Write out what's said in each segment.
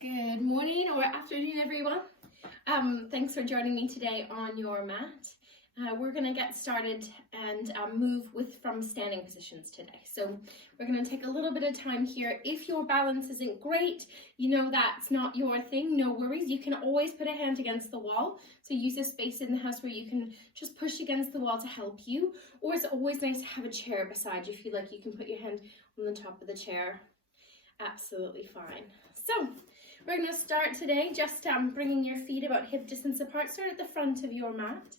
Good morning or afternoon, everyone. Thanks for joining me today on your mat. We're going to get started and move from standing positions today. So we're going to take a little bit of time here. If your balance isn't great, you know that's not your thing, no worries. You can always put a hand against the wall. So use a space in the house where you can just push against the wall to help you. Or it's always nice to have a chair beside you. If you like, you can put your hand on the top of the chair. Absolutely fine. So we're going to start today just bringing your feet about hip distance apart. Start at the front of your mat.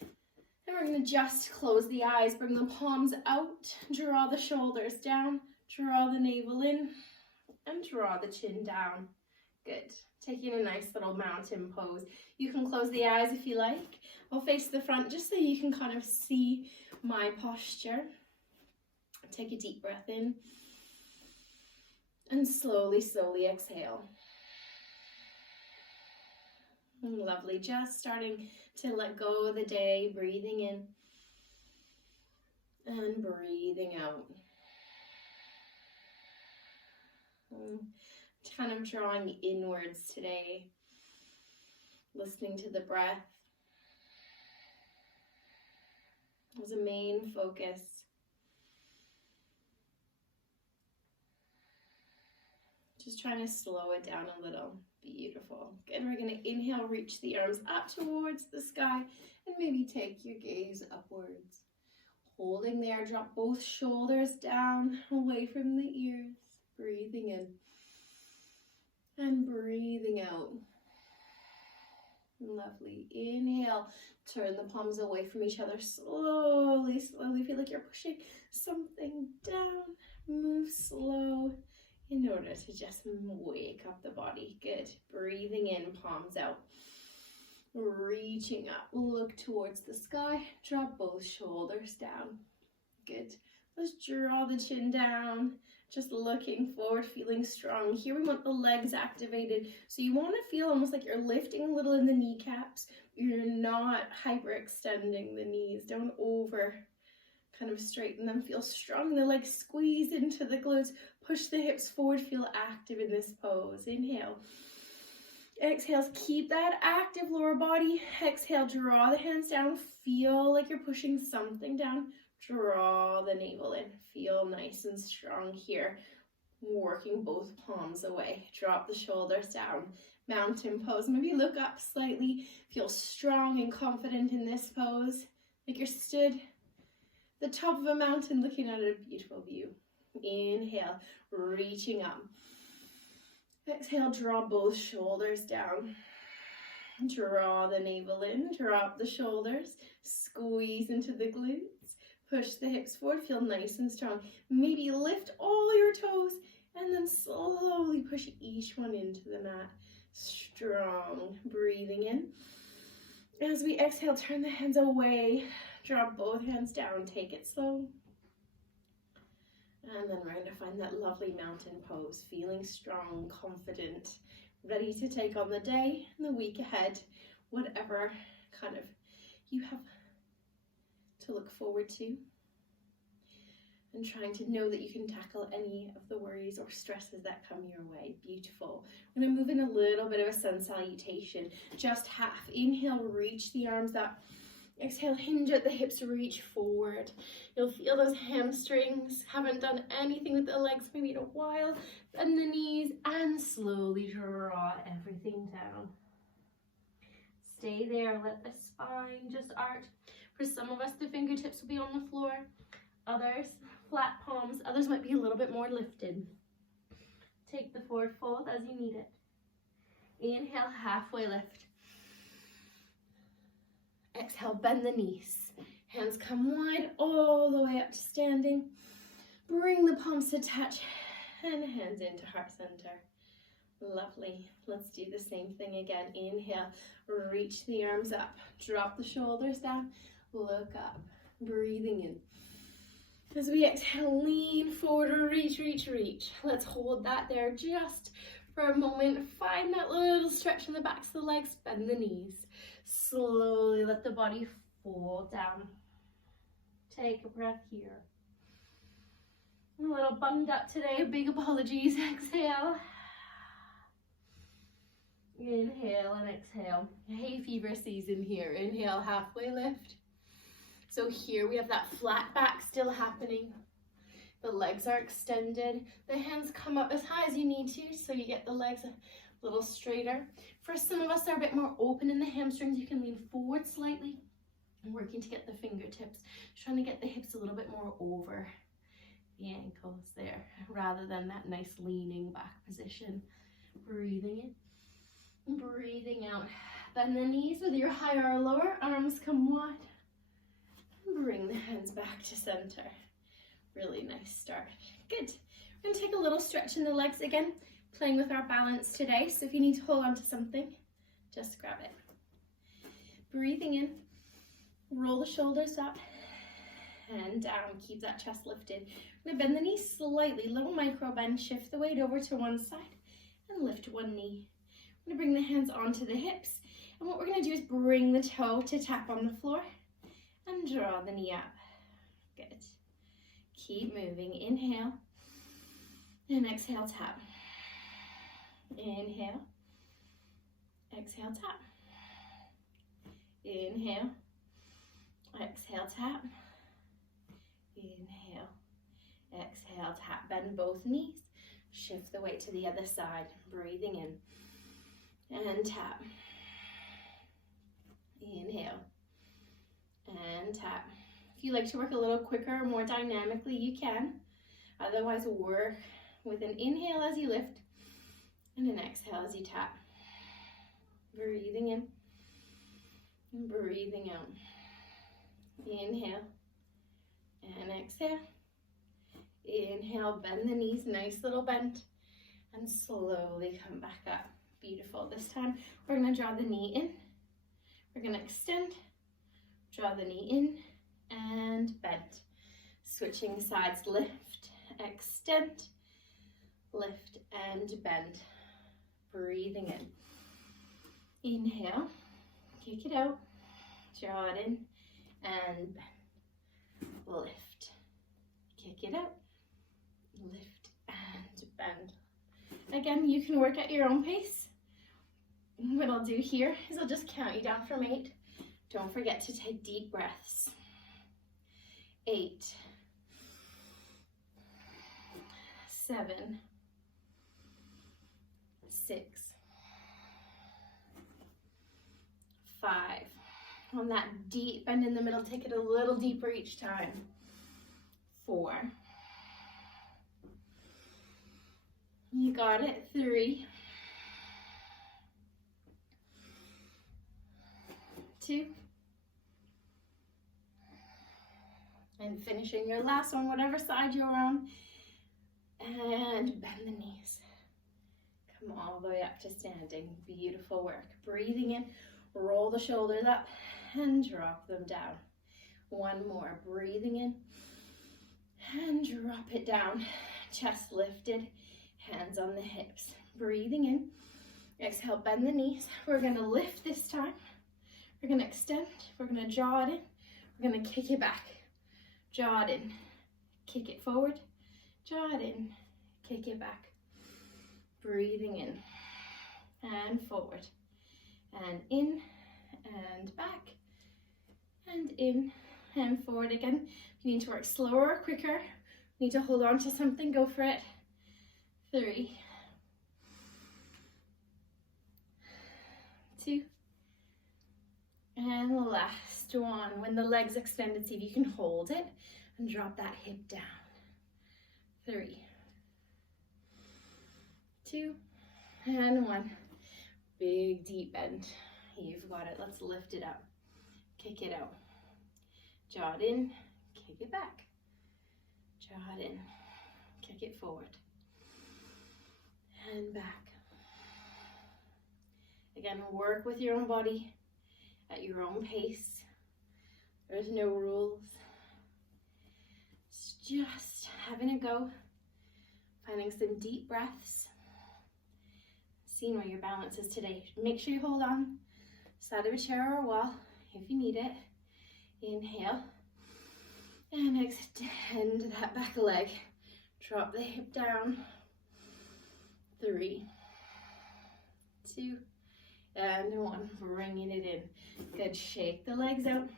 And we're going to just close the eyes, bring the palms out, draw the shoulders down, draw the navel in, and draw the chin down. Good. Taking a nice little mountain pose. You can close the eyes if you like. I'll face the front just so you can kind of see my posture. Take a deep breath in. And slowly exhale. Lovely, just starting to let go of the day, breathing in and breathing out. Kind of drawing inwards today, listening to the breath as a main focus. Just trying to slow it down a little. Beautiful. Good. We're going to inhale, reach the arms up towards the sky, and maybe take your gaze upwards. Holding there, drop both shoulders down, away from the ears. Breathing in and breathing out. Lovely. Inhale, turn the palms away from each other. Slowly feel like you're pushing something down. Move slow. In order to just wake up the body. Good. Breathing in, palms out. Reaching up. Look towards the sky. Drop both shoulders down. Good. Let's draw the chin down. Just looking forward, feeling strong. Here we want the legs activated. So you want to feel almost like you're lifting a little in the kneecaps. You're not hyperextending the knees. Don't over kind of straighten them. Feel strong. The legs squeeze into the glutes. Push the hips forward, feel active in this pose. Inhale. Exhale, keep that active lower body. Exhale, draw the hands down. Feel like you're pushing something down. Draw the navel in. Feel nice and strong here. Working both palms away. Drop the shoulders down. Mountain pose. Maybe look up slightly. Feel strong and confident in this pose. Like you're stood at the top of a mountain looking at a beautiful view. Inhale, reaching up. Exhale, draw both shoulders down. Draw the navel in, drop the shoulders, squeeze into the glutes, push the hips forward, feel nice and strong. Maybe lift all your toes and then slowly push each one into the mat. Strong, breathing in. As we exhale, turn the hands away, drop both hands down, take it slow. And then we're going to find that lovely mountain pose, feeling strong, confident, ready to take on the day and the week ahead, whatever kind of you have to look forward to. And trying to know that you can tackle any of the worries or stresses that come your way. Beautiful. We're going to move in a little bit of a sun salutation, just half. Inhale, reach the arms up. Exhale, hinge at the hips, reach forward. You'll feel those hamstrings. Haven't done anything with the legs maybe in a while. Bend the knees and slowly draw everything down. Stay there. Let the spine just arch. For some of us, the fingertips will be on the floor. Others, flat palms. Others might be a little bit more lifted. Take the forward fold as you need it. Inhale, halfway lift. Exhale, bend the knees. Hands come wide all the way up to standing. Bring the palms to touch and hands into heart center. Lovely. Let's do the same thing again. Inhale, reach the arms up. Drop the shoulders down. Look up. Breathing in. As we exhale, lean forward, reach. Let's hold that there just for a moment. Find that little stretch in the backs of the legs. Bend the knees. Slowly let the body fold down. Take a breath here. A little bummed up today. Big apologies. Exhale. Inhale and exhale. Hay fever season here. Inhale, halfway lift. So here we have that flat back still happening. The legs are extended. The hands come up as high as you need to, so you get the legs a little straighter. For some of us, they're a bit more open in the hamstrings. You can lean forward slightly. I'm working to get the fingertips, trying to get the hips a little bit more over the ankles there, rather than that nice leaning back position. Breathing in, breathing out. Bend the knees with your higher or lower, arms come wide. Bring the hands back to center. Really nice start. Good. We're going to take a little stretch in the legs again, playing with our balance today. So if you need to hold on to something, just grab it. Breathing in, roll the shoulders up and down. Keep that chest lifted. I'm going to bend the knees slightly, little micro bend, shift the weight over to one side and lift one knee. I'm going to bring the hands onto the hips. And what we're going to do is bring the toe to tap on the floor and draw the knee up. Good. Keep moving. Inhale and exhale, tap. Inhale, exhale, tap. Inhale, exhale, tap. Inhale, exhale, tap. Bend both knees. Shift the weight to the other side. Breathing in and tap. Inhale and tap. If you like to work a little quicker or more dynamically, you can. Otherwise, work with an inhale as you lift and an exhale as you tap. Breathing in and breathing out. Inhale and exhale. Inhale, bend the knees, nice little bend, and slowly come back up. Beautiful. This time, we're going to draw the knee in. We're going to extend, draw the knee in, and bend. Switching sides, lift, extend, lift, and bend. Breathing in. Inhale, kick it out, draw it in, and bend. Lift, kick it out, lift, and bend. Again, you can work at your own pace. What I'll do here is I'll just count you down from 8. Don't forget to take deep breaths. 8, 7, 6, 5. On that deep bend in the middle, take it a little deeper each time. 4. You got it. 3, 2, and finishing your last one, whatever side you're on, and bend the knees. Come all the way up to standing. Beautiful work. Breathing in, roll the shoulders up and drop them down. One more. Breathing in and drop it down. Chest lifted, hands on the hips. Breathing in. Exhale, bend the knees. We're going to lift this time. We're going to extend. We're going to draw it in. We're going to kick it back. Draw it in. Kick it forward. Draw it in. Kick it back. Breathing in and forward and in and back and in and forward again. If you need to work slower or quicker, need to hold on to something, go for it. 3, 2, and the last one. When the legs extended, see if you can hold it and drop that hip down. 3, 2, and 1. Big deep bend. You've got it. Let's lift it up. Kick it out. Draw it in. Kick it back. Draw it in. Kick it forward. And back. Again, work with your own body at your own pace. There's no rules. It's just having a go. Finding some deep breaths. Seeing where your balance is today. Make sure you hold on. Side of a chair or a wall if you need it. Inhale. And extend that back leg. Drop the hip down. 3, 2, And one, bringing it in. Good, shake the legs out.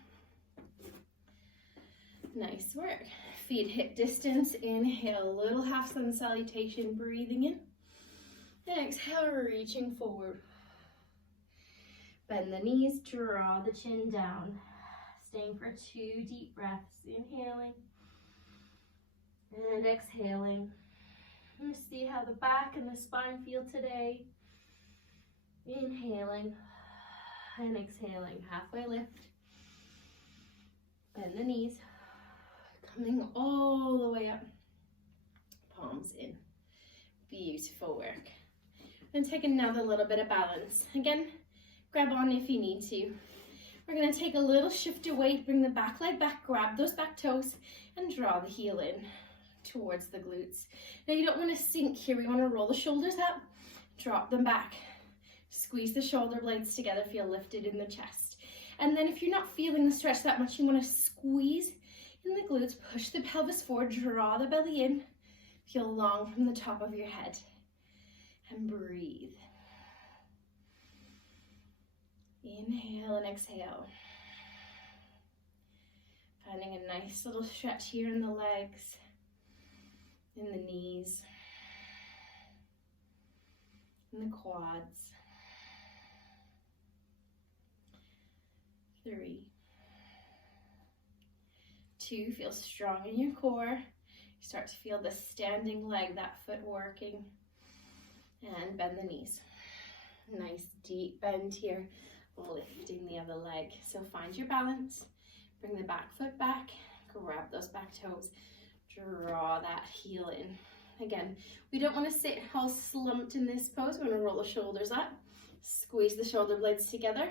Nice work. Feet hip distance, inhale, little half sun salutation, breathing in. And exhale, reaching forward. Bend the knees, draw the chin down. Staying for 2 deep breaths, inhaling and exhaling. And see how the back and the spine feel today. Inhaling and exhaling, halfway lift. Bend the knees, coming all the way up. Palms in. Beautiful work. And take another little bit of balance. Again, grab on if you need to. We're going to take a little shift of weight, bring the back leg back, grab those back toes, and draw the heel in towards the glutes. Now you don't want to sink here. We want to roll the shoulders up, drop them back. Squeeze the shoulder blades together, feel lifted in the chest. And then if you're not feeling the stretch that much, you want to squeeze in the glutes, push the pelvis forward, draw the belly in, feel long from the top of your head, and breathe. Inhale and exhale. Finding a nice little stretch here in the legs, in the knees, in the quads. 3, 2, feel strong in your core. You start to feel the standing leg, that foot working. And bend the knees. Nice deep bend here, lifting the other leg. So find your balance, bring the back foot back, grab those back toes, draw that heel in. Again, we don't want to sit all slumped in this pose. We want to roll the shoulders up, squeeze the shoulder blades together,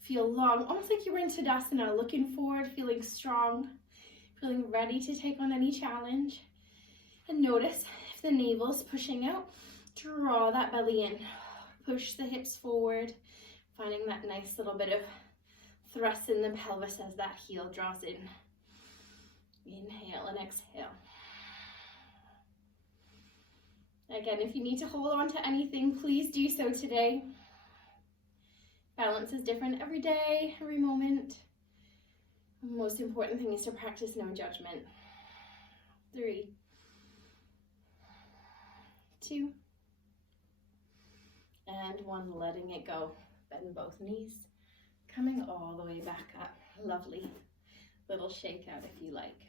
feel long, almost like you were in Tadasana, looking forward, feeling strong, feeling ready to take on any challenge. And notice if the navel is pushing out, draw that belly in, push the hips forward, finding that nice little bit of thrust in the pelvis as that heel draws in. Inhale and exhale. Again, if you need to hold on to anything, please do so today. Balance is different every day, every moment. The most important thing is to practice no judgment. 3, 2, and 1, letting it go. Bend both knees, coming all the way back up. Lovely little shake out if you like.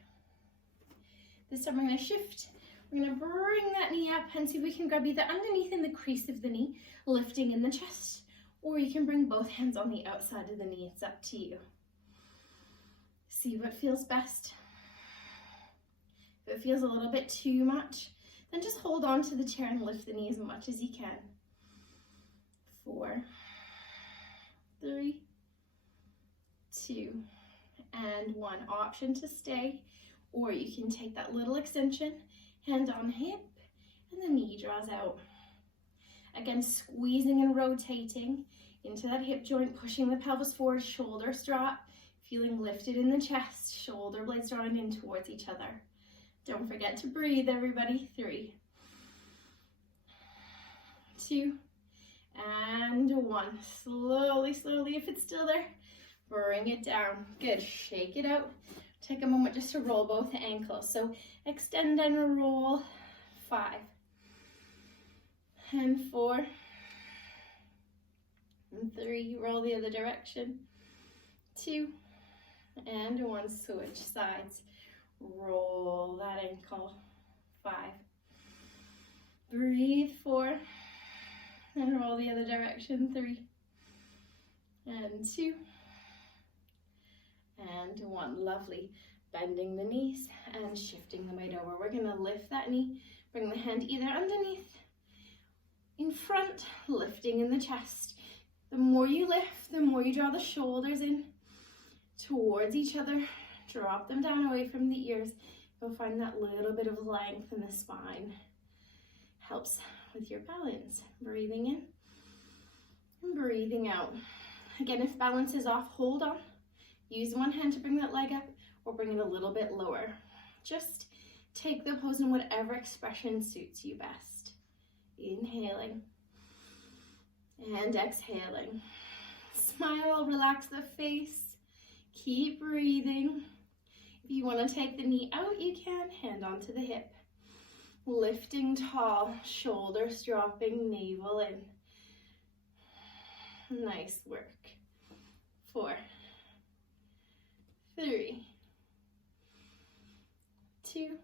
This time we're going to shift. We're going to bring that knee up and see if we can grab either underneath in the crease of the knee, lifting in the chest, or you can bring both hands on the outside of the knee. It's up to you. See what feels best. If it feels a little bit too much, then just hold on to the chair and lift the knee as much as you can. 4, 3, 2, and 1. Option to stay, or you can take that little extension, hand on hip, and the knee draws out. Again, squeezing and rotating into that hip joint, pushing the pelvis forward, shoulders drop, feeling lifted in the chest, shoulder blades drawing in towards each other. Don't forget to breathe, everybody. 3, 2, and 1. Slowly, slowly, if it's still there, bring it down. Good, shake it out. Take a moment just to roll both ankles. So extend and roll. 5, and 4, and 3, roll the other direction. 2, and 1, switch sides. Roll that ankle. 5, breathe. 4, and roll the other direction. 3, and 2, and 1. Lovely. Bending the knees and shifting the weight over. We're going to lift that knee, bring the hand either underneath, in front, lifting in the chest. The more you lift, the more you draw the shoulders in towards each other. Drop them down away from the ears. You'll find that little bit of length in the spine. Helps with your balance. Breathing in and breathing out. Again, if balance is off, hold on. Use one hand to bring that leg up or bring it a little bit lower. Just take the pose in whatever expression suits you best. Inhaling And exhaling. Smile, relax the face. Keep breathing. If you want to take the knee out, you can. Hand onto the hip. Lifting tall, shoulders dropping, navel in. Nice work. 4, 3, 2,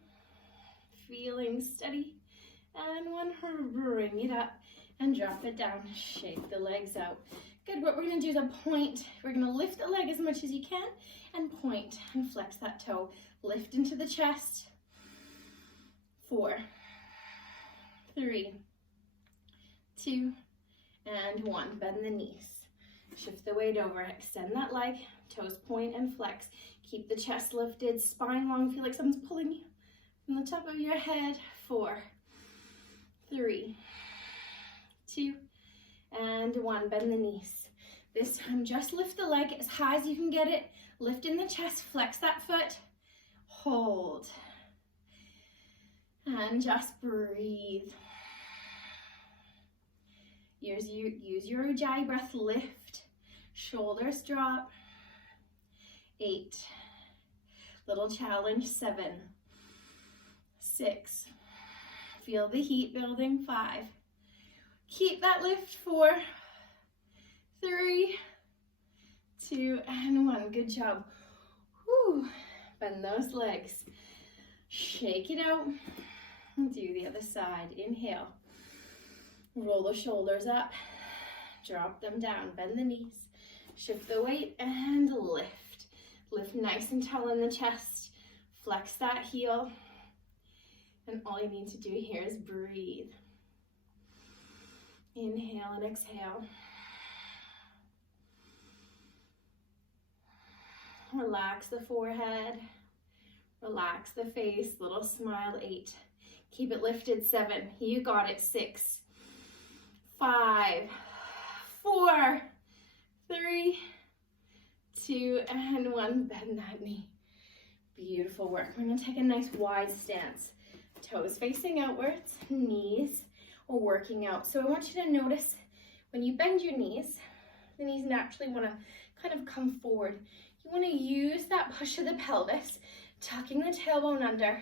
feeling steady. And 1, bring it up and drop it down. Shake the legs out. Good, what we're gonna do is a point. We're gonna lift the leg as much as you can and point and flex that toe. Lift into the chest. 4, 3, 2, and 1. Bend the knees. Shift the weight over. Extend that leg. Toes point and flex. Keep the chest lifted. Spine long. Feel like someone's pulling you from the top of your head. 4, 3, 2, and 1. Bend the knees. This time, just lift the leg as high as you can get it. Lift in the chest. Flex that foot. Hold. And just breathe. Use your Ujjayi breath. Lift. Shoulders drop. 8. Little challenge. 7. 6. Feel the heat building. 5. Keep that lift. 4, 3, 2, and 1. Good job. Whew. Bend those legs. Shake it out. Do the other side. Inhale. Roll the shoulders up. Drop them down. Bend the knees. Shift the weight and lift. Lift nice and tall in the chest. Flex that heel. And all you need to do here is breathe. Inhale and exhale. Relax the forehead. Relax the face. Little smile. 8. Keep it lifted. 7. You got it. 6, 5, 4, 3, 2, and 1. Bend that knee. Beautiful work. We're going to take a nice wide stance. Toes facing outwards, knees are working out. So I want you to notice when you bend your knees, the knees naturally want to kind of come forward. You want to use that push of the pelvis, tucking the tailbone under.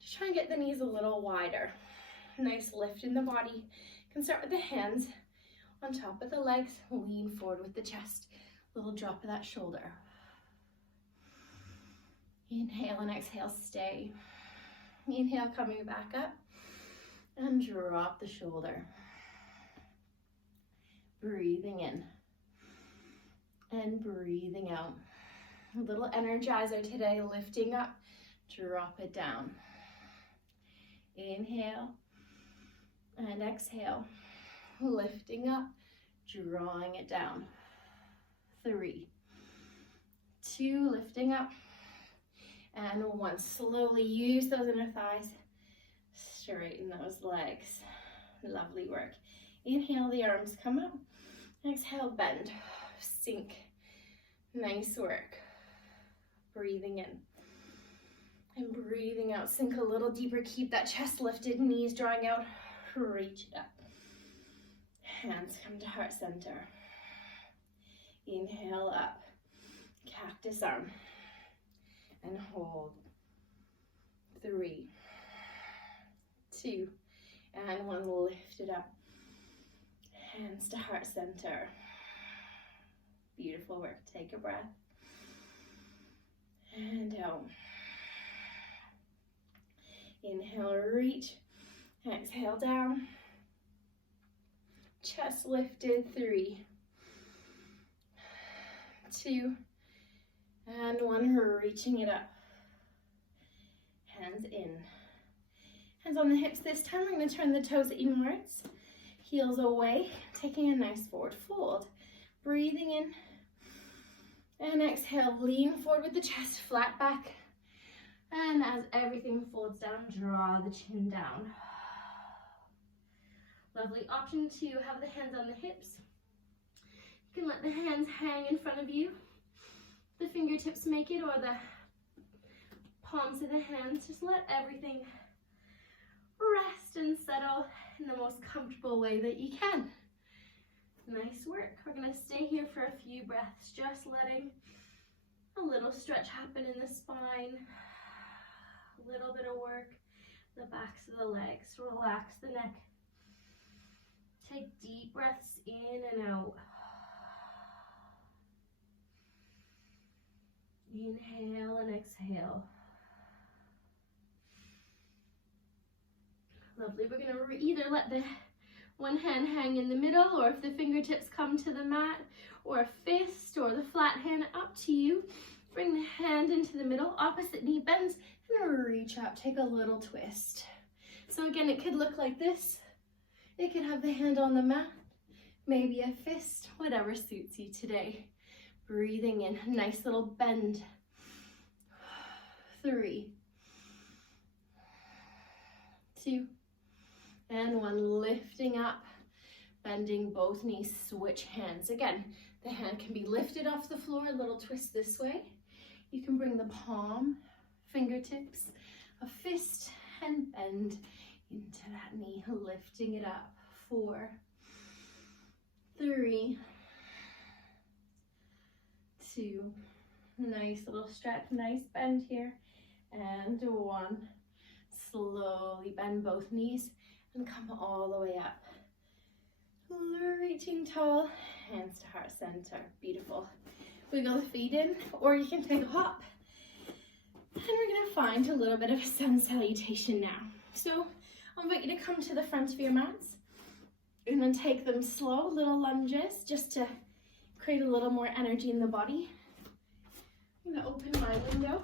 Just try and get the knees a little wider. Nice lift in the body. You can start with the hands on top of the legs. Lean forward with the chest. Little drop of that shoulder. Inhale and exhale, stay. Inhale, coming back up. And drop the shoulder. Breathing in. And breathing out. A little energizer today, lifting up. Drop it down. Inhale and exhale, lifting up, drawing it down. 3, 2, lifting up, and 1. Slowly use those inner thighs, straighten those legs. Lovely work. Inhale, the arms come up. Exhale, bend, sink. Nice work. Breathing in. And breathing out, sink a little deeper, keep that chest lifted, knees drawing out, reach it up. Hands come to heart center. Inhale up, cactus arm, and hold. 3, 2, and 1, lift it up. Hands to heart center. Beautiful work, take a breath. And out. Inhale, reach. Exhale, down. Chest lifted. 3, 2, and 1. Reaching it up. Hands in. Hands on the hips this time. We're going to turn the toes inwards. Heels away. Taking a nice forward fold. Breathing in. And exhale, lean forward with the chest, flat back. And as everything folds down, draw the chin down. Lovely option to have the hands on the hips. You can let the hands hang in front of you. The fingertips make it, or the palms of the hands. Just let everything rest and settle in the most comfortable way that you can. Nice work. We're going to stay here for a few breaths, just letting a little stretch happen in the spine. A little bit of work, the backs of the legs. Relax the neck. Take deep breaths in and out. Inhale and exhale. Lovely. We're going to either let the one hand hang in the middle, or if the fingertips come to the mat, or a fist, or the flat hand, up to you. Bring the hand into the middle, opposite knee bends, and reach up. Take a little twist. So again, it could look like this. It could have the hand on the mat, maybe a fist, whatever suits you today. Breathing in, nice little bend. 3, 2, and 1. Lifting up, bending both knees, switch hands. Again, the hand can be lifted off the floor, a little twist this way. You can bring the palm, fingertips, a fist, and bend into that knee, lifting it up. 4, 3, 2, nice little stretch, nice bend here, and 1. Slowly bend both knees and come all the way up. Reaching tall, hands to heart center. Beautiful. Wiggle the feet in, or you can take a hop. And we're going to find a little bit of a sun salutation now. So I'll invite you to come to the front of your mats and then take them slow, little lunges, just to create a little more energy in the body. I'm going to open my window.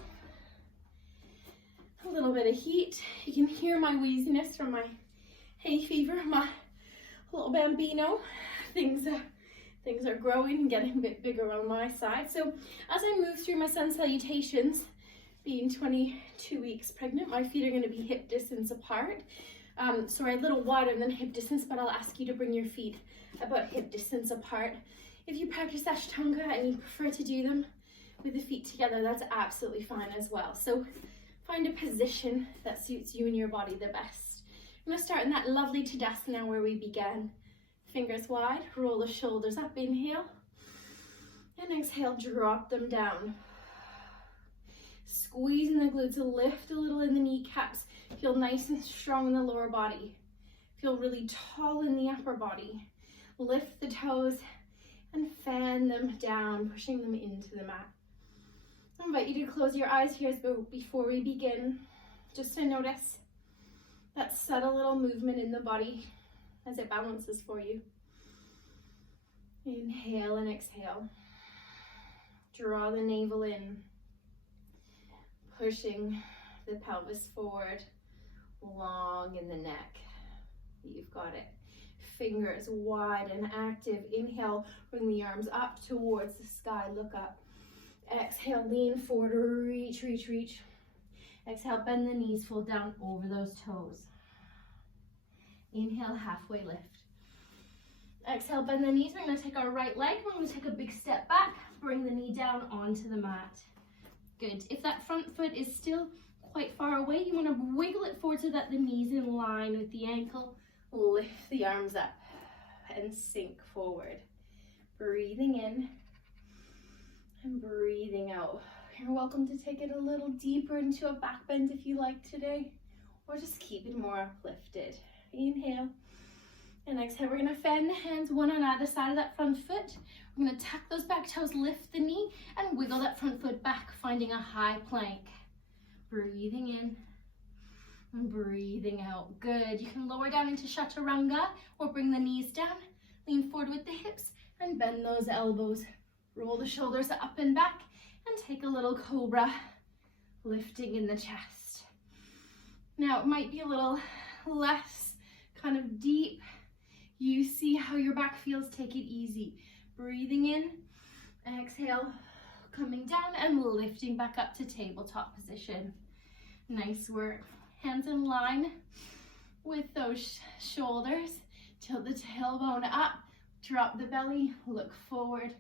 A little bit of heat. You can hear my wheeziness from my hay fever, my little bambino. Things are growing and getting a bit bigger on my side. So as I move through my sun salutations, being 22 weeks pregnant, my feet are going to be hip distance apart. Sorry, a little wider than hip distance, but I'll ask you to bring your feet about hip distance apart. If you practice Chaturanga and you prefer to do them with the feet together, that's absolutely fine as well. So find a position that suits you and your body the best. I'm going to start in that lovely Tadasana where we began. Fingers wide, roll the shoulders up, inhale, and exhale, drop them down. Squeezing the glutes, lift a little in the kneecaps, feel nice and strong in the lower body. Feel really tall in the upper body. Lift the toes and fan them down, pushing them into the mat. I invite you to close your eyes here before we begin, just to notice that subtle little movement in the body as it balances for you. Inhale and exhale. Draw the navel in, pushing the pelvis forward, long in the neck. You've got it. Fingers wide and active. Inhale, bring the arms up towards the sky, look up. Exhale, lean forward, reach, reach, reach. Exhale, bend the knees, fold down over those toes. Inhale, halfway lift. Exhale, bend the knees. We're going to take our right leg. We're going to take a big step back. Bring the knee down onto the mat. Good. If that front foot is still quite far away, you want to wiggle it forward so that the knee's in line with the ankle. Lift the arms up and sink forward. Breathing in and breathing out. You're welcome to take it a little deeper into a back bend if you like today, or just keep it more uplifted. Inhale and exhale. We're going to fan the hands one on either side of that front foot. We're going to tuck those back toes, lift the knee, and wiggle that front foot back, finding a high plank. Breathing in and breathing out. Good. You can lower down into Chaturanga or bring the knees down. Lean forward with the hips and bend those elbows. Roll the shoulders up and back and take a little cobra, lifting in the chest. Now it might be a little less kind of deep. You see how your back feels, take it easy. Breathing in, exhale, coming down and lifting back up to tabletop position. Nice work. Hands in line with those shoulders. Tilt the tailbone up, drop the belly, look forward.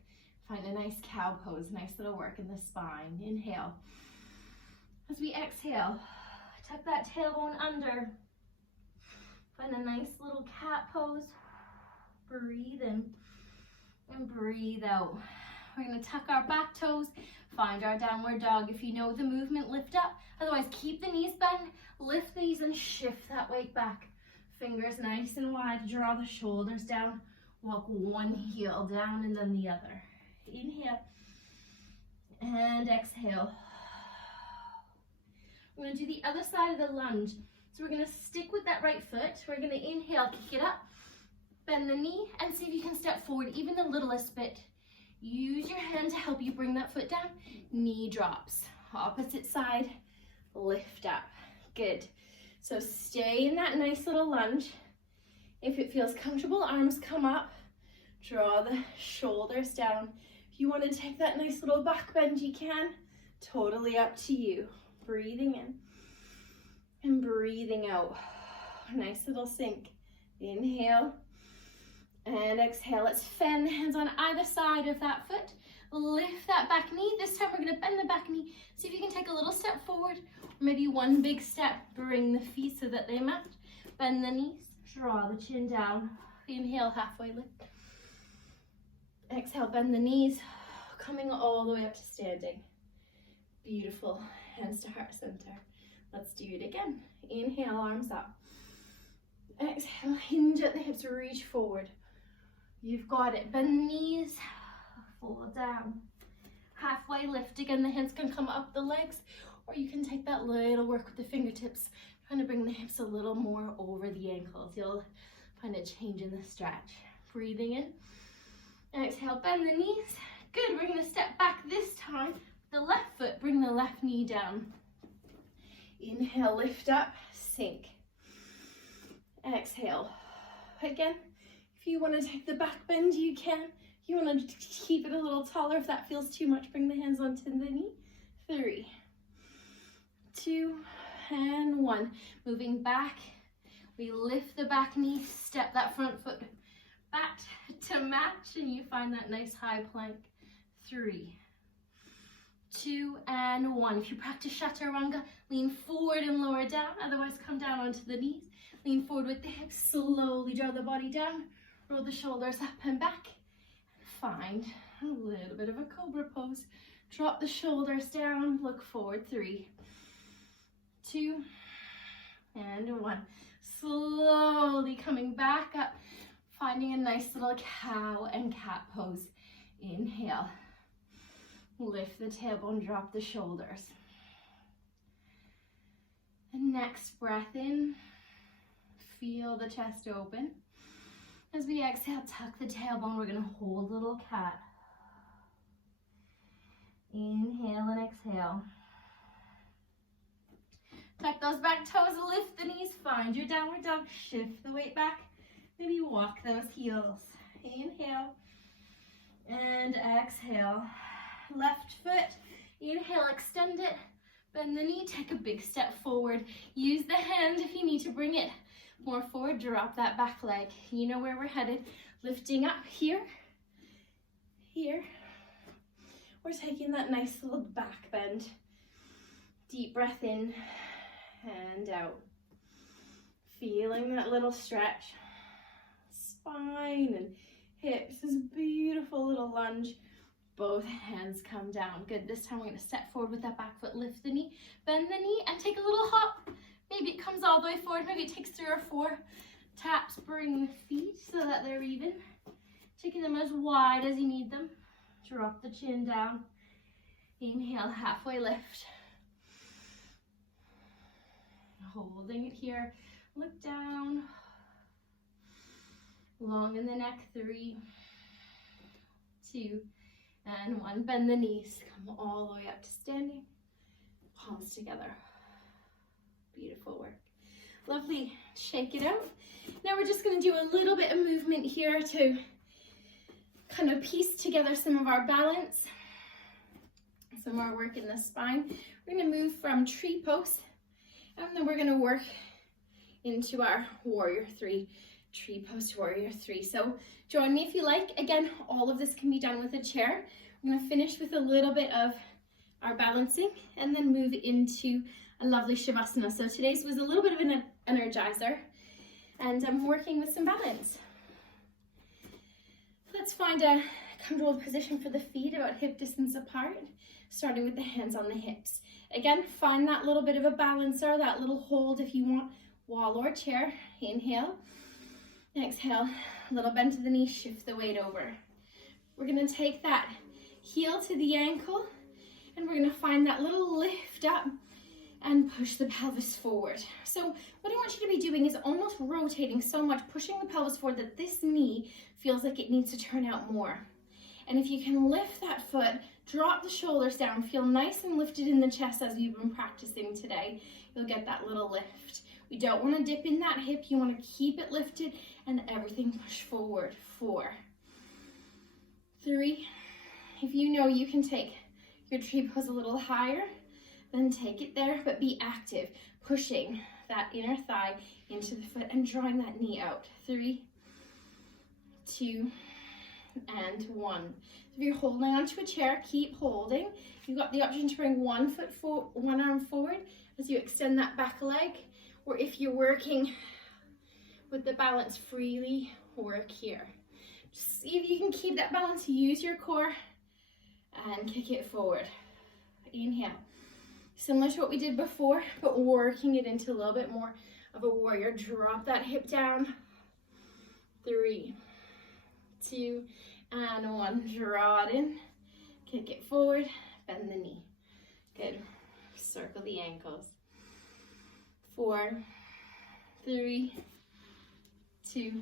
Find a nice cow pose, nice little work in the spine. Inhale. As we exhale, tuck that tailbone under. Find a nice little cat pose. Breathe in. And breathe out. We're going to tuck our back toes, find our downward dog. If you know the movement, lift up. Otherwise, keep the knees bent, lift these and shift that weight back. Fingers nice and wide, draw the shoulders down. Walk one heel down and then the other. Inhale and exhale. We're going to do the other side of the lunge. So we're going to stick with that right foot. We're going to inhale, kick it up, bend the knee, and see if you can step forward even the littlest bit. Use your hand to help you bring that foot down. Knee drops. Opposite side, lift up. Good. So stay in that nice little lunge. If it feels comfortable, arms come up. Draw the shoulders down. If you want to take that nice little back bend, you can. Totally up to you. Breathing in and breathing out. Nice little sink. Inhale and exhale. Let's fan the hands on either side of that foot. Lift that back knee. This time we're going to bend the back knee. See if you can take a little step forward. Or maybe one big step. Bring the feet so that they match. Bend the knees. Draw the chin down. Inhale, halfway lift. Exhale, bend the knees. Coming all the way up to standing. Beautiful. Hands to heart center. Let's do it again. Inhale, arms up. Exhale, hinge at the hips, reach forward. You've got it. Bend the knees, fall down. Halfway lift. Again, the hands can come up the legs, or you can take that little work with the fingertips, trying to bring the hips a little more over the ankles. You'll find a change in the stretch. Breathing in. Exhale, bend the knees. Good, we're gonna step back this time. The left foot, bring the left knee down. Inhale, lift up, sink. Exhale. Again, if you want to take the back bend, you can. If you want to keep it a little taller, if that feels too much, bring the hands onto the knee. 3, 2, and 1. Moving back, we lift the back knee, step that front foot back to match, and you find that nice high plank. 3, 2, and 1. If you practice Chaturanga, lean forward and lower down. Otherwise, come down onto the knees. Lean forward with the hips. Slowly draw the body down. Roll the shoulders up and back. Find a little bit of a cobra pose. Drop the shoulders down. Look forward. 3, 2, and 1. Slowly coming back up. Finding a nice little cow and cat pose. Inhale. Lift the tailbone, drop the shoulders. And next breath in, feel the chest open. As we exhale, tuck the tailbone, we're gonna hold little cat. Inhale and exhale. Tuck those back toes, lift the knees, find your downward dog, shift the weight back, maybe walk those heels. Inhale and exhale. Left foot, inhale, extend it, bend the knee, take a big step forward. Use the hand if you need to bring it more forward, drop that back leg. You know where we're headed. Lifting up here, here. We're taking that nice little back bend. Deep breath in and out. Feeling that little stretch. Spine and hips, this beautiful little lunge. Both hands come down. Good. This time we're going to step forward with that back foot. Lift the knee, bend the knee, and take a little hop. Maybe it comes all the way forward. Maybe it takes 3 or 4 taps. Bring the feet so that they're even. Taking them as wide as you need them. Drop the chin down. Inhale, halfway lift. Holding it here. Look down. Long in the neck. 3, 2, and 1. Bend the knees. Come all the way up to standing. Palms together. Beautiful work. Lovely. Shake it out. Now we're just going to do a little bit of movement here to kind of piece together some of our balance. Some more work in the spine. We're going to move from tree pose, and then we're going to work into our warrior 3. Tree pose, warrior 3. So join me if you like. Again, all of this can be done with a chair. I'm going to finish with a little bit of our balancing and then move into a lovely Shavasana. So today's was a little bit of an energizer, and I'm working with some balance. Let's find a comfortable position for the feet about hip distance apart, starting with the hands on the hips. Again, find that little bit of a balancer, that little hold if you want, wall or chair. Inhale, exhale, a little bend to the knee, shift the weight over. We're gonna take that heel to the ankle, and we're gonna find that little lift up and push the pelvis forward. So what I want you to be doing is almost rotating so much, pushing the pelvis forward that this knee feels like it needs to turn out more. And if you can lift that foot, drop the shoulders down, feel nice and lifted in the chest as you've been practicing today, you'll get that little lift. We don't want to dip in that hip, you want to keep it lifted and everything push forward. 4, 3, if you know you can take your tree pose a little higher, then take it there, but be active, pushing that inner thigh into the foot and drawing that knee out. 3, 2, and 1. If you're holding onto a chair, keep holding. You've got the option to bring one arm forward as you extend that back leg, or if you're working with the balance freely, work here. Just see if you can keep that balance, use your core, and kick it forward. Inhale. Similar to what we did before, but working it into a little bit more of a warrior. Drop that hip down. 3, 2, and 1. Draw it in. Kick it forward. Bend the knee. Good. Circle the ankles. 4, 3, 2,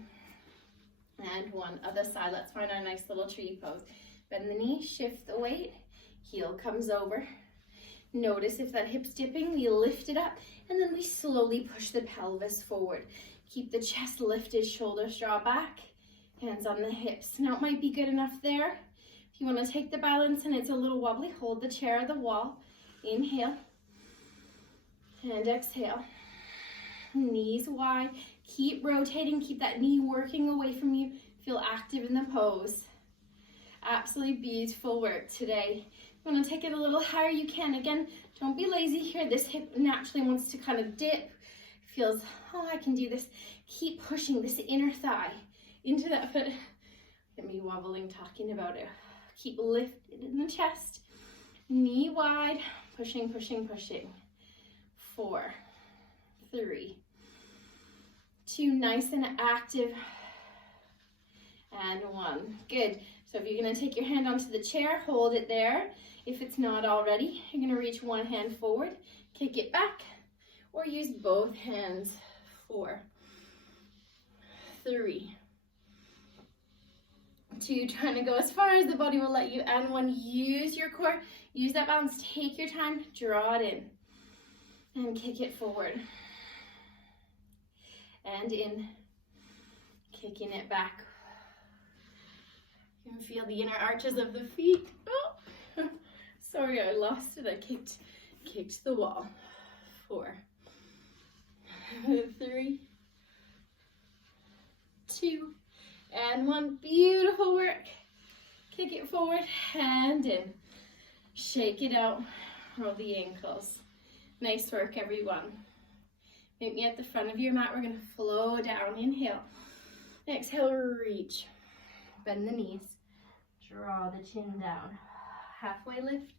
and 1. Other side. Let's find our nice little tree pose. Bend the knee. Shift the weight. Heel comes over. Notice if that hip's dipping, we lift it up, and then we slowly push the pelvis forward. Keep the chest lifted, shoulders draw back, hands on the hips. Now it might be good enough there. If you want to take the balance and it's a little wobbly, hold the chair or the wall. Inhale, and exhale. Knees wide, keep rotating, keep that knee working away from you. Feel active in the pose. Absolutely beautiful work today. You want to take it a little higher, you can. Again, don't be lazy here. This hip naturally wants to kind of dip. Feels, oh, I can do this. Keep pushing this inner thigh into that foot. Get me wobbling talking about it. Keep lifted in the chest. Knee wide, pushing, pushing, pushing. 4, 3, 2, nice and active. And 1, good. So if you're gonna take your hand onto the chair, hold it there. If it's not already, you're gonna reach one hand forward, kick it back, or use both hands. 4, 3, 2, trying to go as far as the body will let you, and 1, use your core, use that balance, take your time, draw it in, and kick it forward, and in, kicking it back. You can feel the inner arches of the feet. Oh, sorry, I lost it. I kicked the wall. 4, 3, 2, and 1. Beautiful work. Kick it forward, hand in. Shake it out, roll the ankles. Nice work, everyone. Meet me at the front of your mat. We're gonna flow down. Inhale, exhale, reach. Bend the knees. Draw the chin down. Halfway lift.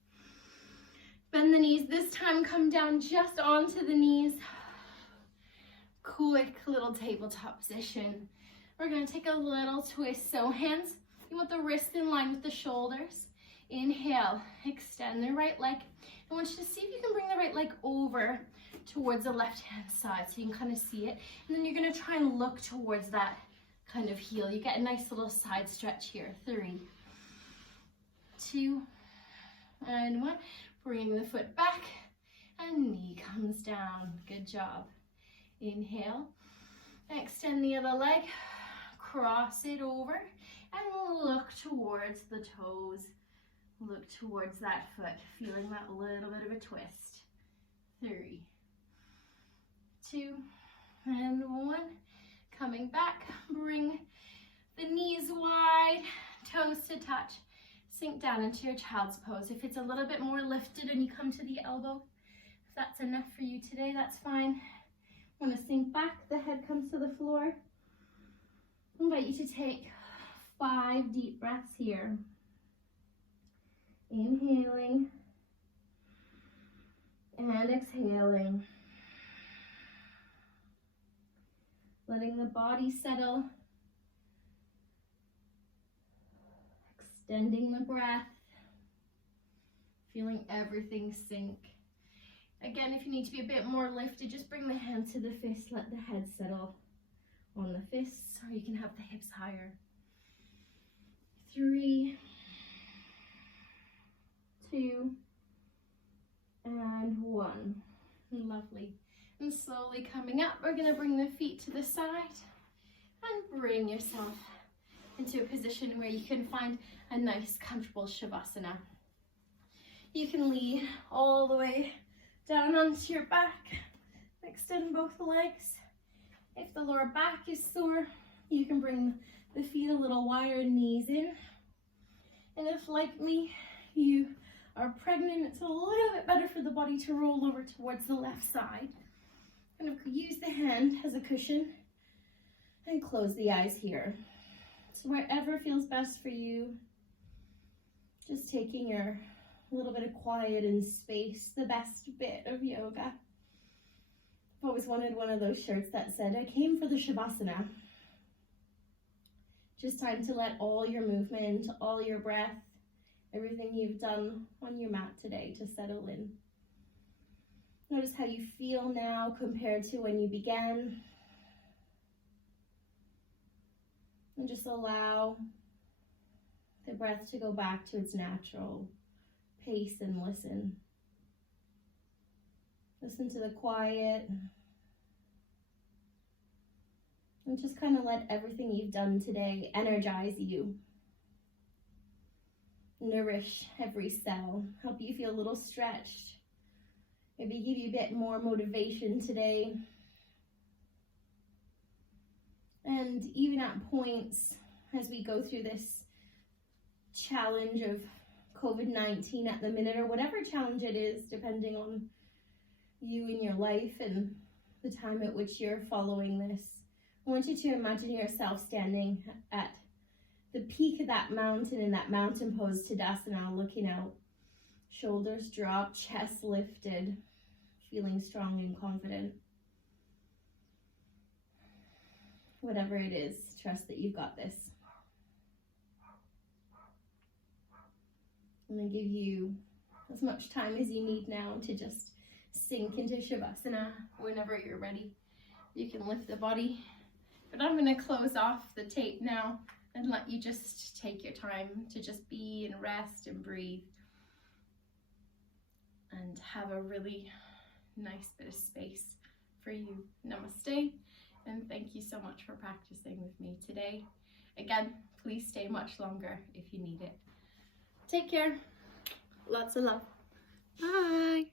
Bend the knees. This time come down just onto the knees. Quick little tabletop position. We're going to take a little twist. So hands, you want the wrists in line with the shoulders. Inhale, extend the right leg. I want you to see if you can bring the right leg over towards the left hand side so you can kind of see it. And then you're going to try and look towards that kind of heel. You get a nice little side stretch here. 3, 2, and 1. Bring the foot back and knee comes down. Good job. Inhale, extend the other leg, cross it over, and look towards the toes. Look towards that foot, feeling that little bit of a twist. 3, 2, and 1. Coming back, bring the knees wide, toes to touch. Sink down into your child's pose. If it's a little bit more lifted and you come to the elbow, if that's enough for you today, that's fine. Want to sink back, the head comes to the floor. I invite you to take 5 deep breaths here. Inhaling and exhaling. Letting the body settle. Extending the breath. Feeling everything sink. Again, if you need to be a bit more lifted, just bring the hand to the fist. Let the head settle on the fists, or you can have the hips higher. 3, 2, and 1. Lovely. And slowly coming up, we're going to bring the feet to the side and bring yourself into a position where you can find a nice, comfortable Shavasana. You can lean all the way down onto your back. Extend both legs. If the lower back is sore, you can bring the feet a little wider, knees in. And if, like me, you are pregnant, it's a little bit better for the body to roll over towards the left side. Kind of use the hand as a cushion and close the eyes here. So wherever feels best for you, just taking your little bit of quiet and space, the best bit of yoga. I've always wanted one of those shirts that said, I came for the Shavasana. Just time to let all your movement, all your breath, everything you've done on your mat today to settle in. Notice how you feel now compared to when you began. And just allow the breath to go back to its natural pace and listen. Listen to the quiet. And just kind of let everything you've done today energize you. Nourish every cell. Help you feel a little stretched. Maybe give you a bit more motivation today. And even at points as we go through this challenge of COVID-19 at the minute, or whatever challenge it is, depending on you in your life and the time at which you're following this, I want you to imagine yourself standing at the peak of that mountain in that mountain pose Tadasana, looking out, shoulders dropped, chest lifted, feeling strong and confident. Whatever it is, trust that you've got this. I'm going to give you as much time as you need now to just sink into Shavasana. Whenever you're ready, you can lift the body. But I'm going to close off the tape now and let you just take your time to just be and rest and breathe and have a really nice bit of space for you. Namaste, and thank you so much for practicing with me today. Again, please stay much longer if you need it. Take care. Lots of love. Bye.